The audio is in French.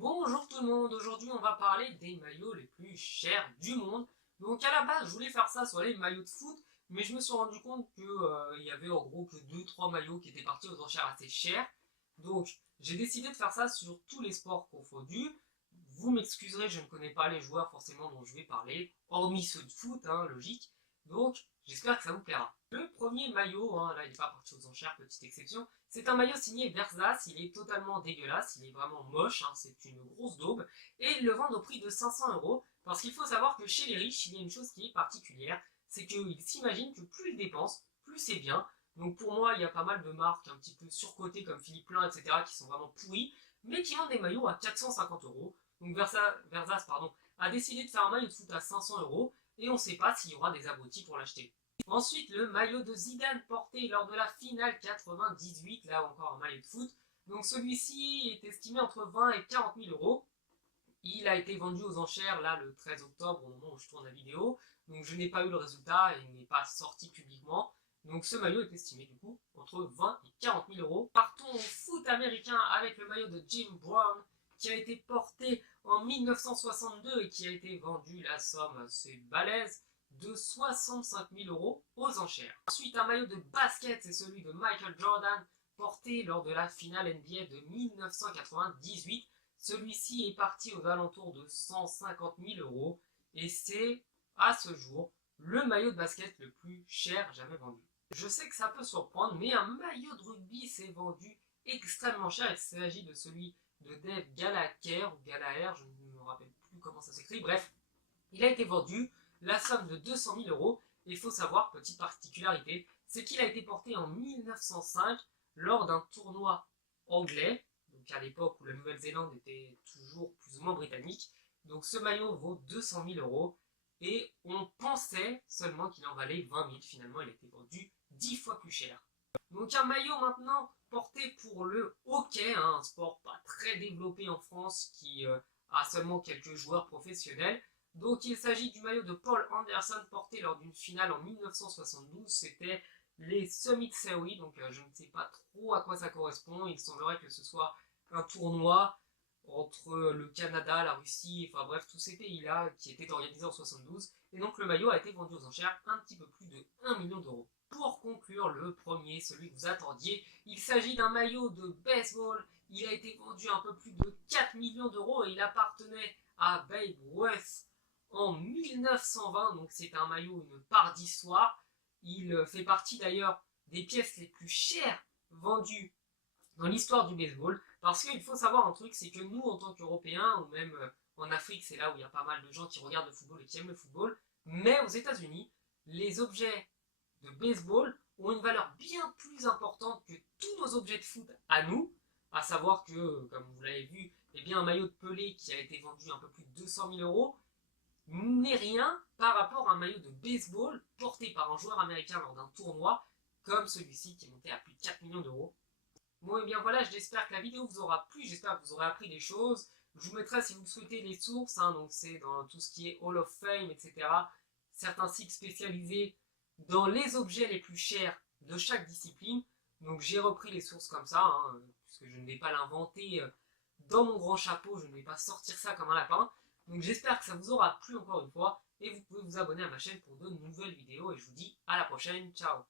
Bonjour tout le monde, aujourd'hui on va parler des maillots les plus chers du monde. Donc à la base je voulais faire ça sur les maillots de foot, mais je me suis rendu compte que y avait en gros que 2-3 maillots qui étaient partis aux enchères assez chers. Donc j'ai décidé de faire ça sur tous les sports confondus. Vous m'excuserez, je ne connais pas les joueurs forcément dont je vais parler, hormis ceux de foot, hein, logique. Donc j'espère que ça vous plaira. Le premier maillot, hein, là il n'est pas parti aux enchères, petite exception, c'est un maillot signé Versas, il est totalement dégueulasse, il est vraiment moche, hein, c'est une grosse daube, et ils le vendent au prix de 500 €, parce qu'il faut savoir que chez les riches, il y a une chose qui est particulière, c'est qu'ils s'imaginent que plus ils dépensent, plus c'est bien. Donc pour moi, il y a pas mal de marques un petit peu surcotées comme Philippe Plein, etc., qui sont vraiment pourries, mais qui vendent des maillots à 450 €. Donc Versas a décidé de faire un maillot de foot à 500 €, et on ne sait pas s'il y aura des abrutis pour l'acheter. Ensuite, le maillot de Zidane porté lors de la finale 98, là encore un maillot de foot. Donc celui-ci est estimé entre 20 et 40 000 €. Il a été vendu aux enchères là le 13 octobre au moment où je tourne la vidéo. Donc je n'ai pas eu le résultat et il n'est pas sorti publiquement. Donc ce maillot est estimé du coup entre 20 et 40 000 €. Partons au foot américain avec le maillot de Jim Brown qui a été porté en 1962 et qui a été vendu, la somme assez balèze, de 65 000 € aux enchères. Ensuite, un maillot de basket, c'est celui de Michael Jordan, porté lors de la finale NBA de 1998. Celui-ci est parti aux alentours de 150 000 € et c'est, à ce jour, le maillot de basket le plus cher jamais vendu. Je sais que ça peut surprendre, mais un maillot de rugby s'est vendu extrêmement cher. Il s'agit de celui de Dave Gallagher, ou Gallagher, je ne me rappelle plus comment ça s'écrit. Bref, il a été vendu la somme de 200 000 €. Et il faut savoir, petite particularité, c'est qu'il a été porté en 1905 lors d'un tournoi anglais, donc à l'époque où la Nouvelle-Zélande était toujours plus ou moins britannique. Donc ce maillot vaut 200 000 € et on pensait seulement qu'il en valait 20 000. Finalement, il a été vendu 10 fois plus cher. Donc un maillot maintenant porté pour le hockey, hein, un sport pas très développé en France qui a seulement quelques joueurs professionnels. Donc il s'agit du maillot de Paul Anderson porté lors d'une finale en 1972, c'était les Summit Series, donc je ne sais pas trop à quoi ça correspond, il semblerait que ce soit un tournoi entre le Canada, la Russie, enfin bref, tous ces pays-là qui étaient organisés en 72, et donc le maillot a été vendu aux enchères un petit peu plus de 1 million d'euros. Pour conclure, le premier, celui que vous attendiez, il s'agit d'un maillot de baseball, il a été vendu un peu plus de 4 millions d'euros et il appartenait à Babe Ruth en 1920, donc c'est un maillot, une part d'histoire. Il fait partie d'ailleurs des pièces les plus chères vendues dans l'histoire du baseball, parce qu'il faut savoir un truc, c'est que nous, en tant qu'Européens, ou même en Afrique, c'est là où il y a pas mal de gens qui regardent le football et qui aiment le football, mais aux États-Unis, les objets de baseball ont une valeur bien plus importante que tous nos objets de foot à nous, à savoir que, comme vous l'avez vu, eh bien, un maillot de Pelé qui a été vendu un peu plus de 200 000 € n'est rien par rapport à un maillot de baseball porté par un joueur américain lors d'un tournoi comme celui-ci qui est monté à plus de 4 millions d'euros. Bon et bien voilà, j'espère que la vidéo vous aura plu, j'espère que vous aurez appris des choses. Je vous mettrai si vous souhaitez les sources, hein, donc c'est dans tout ce qui est Hall of Fame, etc. Certains sites spécialisés dans les objets les plus chers de chaque discipline. Donc j'ai repris les sources comme ça, hein, puisque je ne vais pas l'inventer dans mon grand chapeau, je ne vais pas sortir ça comme un lapin. Donc j'espère que ça vous aura plu encore une fois, et vous pouvez vous abonner à ma chaîne pour de nouvelles vidéos, et je vous dis à la prochaine, ciao.